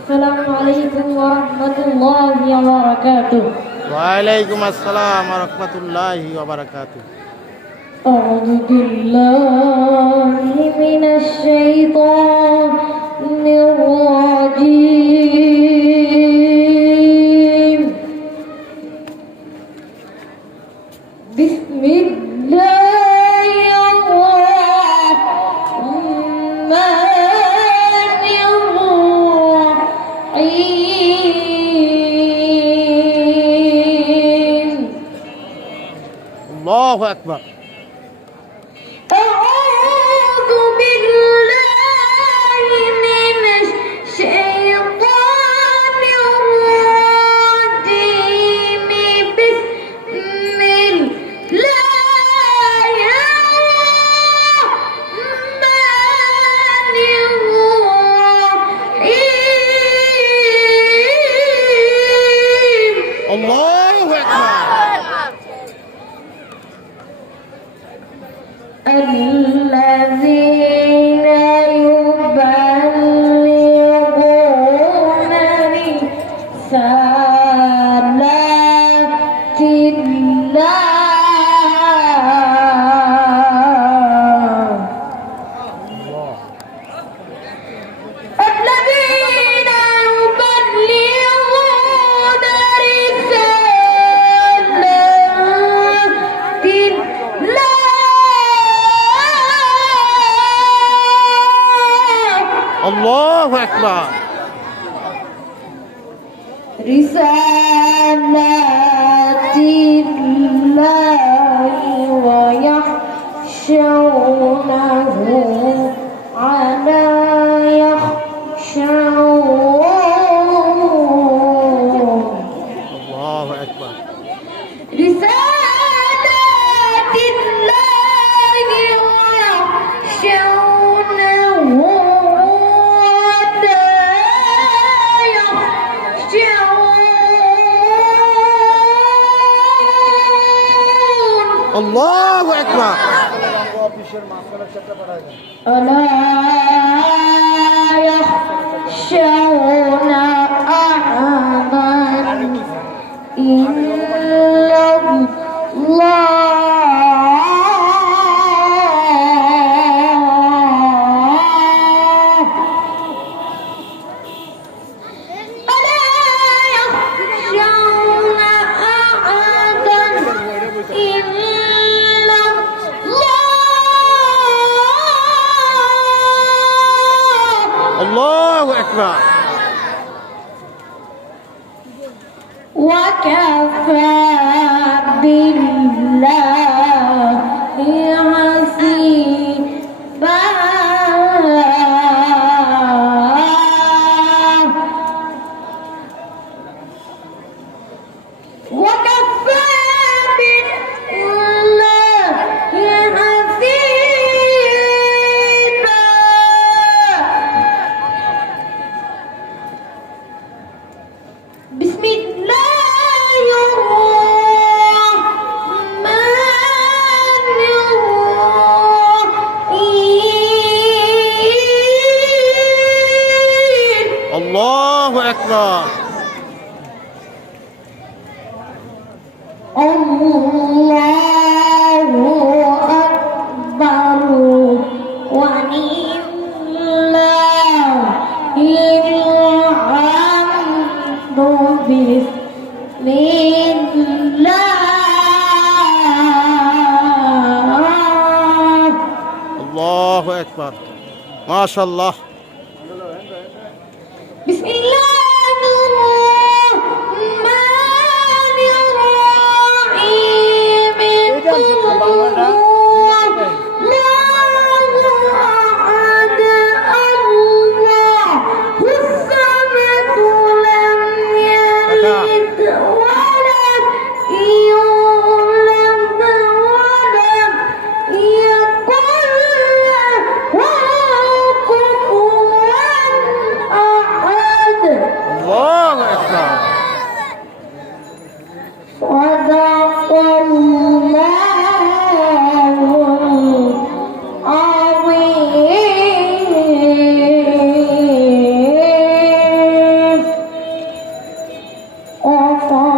السلام عليكم ورحمة الله وبركاته. وعليكم السلام ورحمة الله وبركاته. أعوذ بالله من الشيطان الرجيم. بسم الله الرحمن الرحيم. الله أكبر. أعوذ بالله من الشيطان الرجيم. بسم الله الرحمن الرحيم. الله أكبر. الذين يبلغون رسالات الله. الذين يبلغون رسالات الله. الله أكبر. رسالات الله ويخشونه على يخشون. الله أكبر. رسالات الله ويخشونه ولا يخشون. الله أكبر. ألا يخشون أحدا إلا الله. ألا يخشون أحدا إلا الله. الله أكبر. وكفى بالله حسيبا. وكفى بالله حسيبا. بسم الله الرحمن الرحيم. الله أكبر. الله أكبر ولله الحمد. بسم الله. الله أكبر. ما شاء الله. بسم الله الرحمن الرحيم. قل هو الله أحد الله الصمد لم يلد ولم يولد ولم يكن له كفوا أحد. قف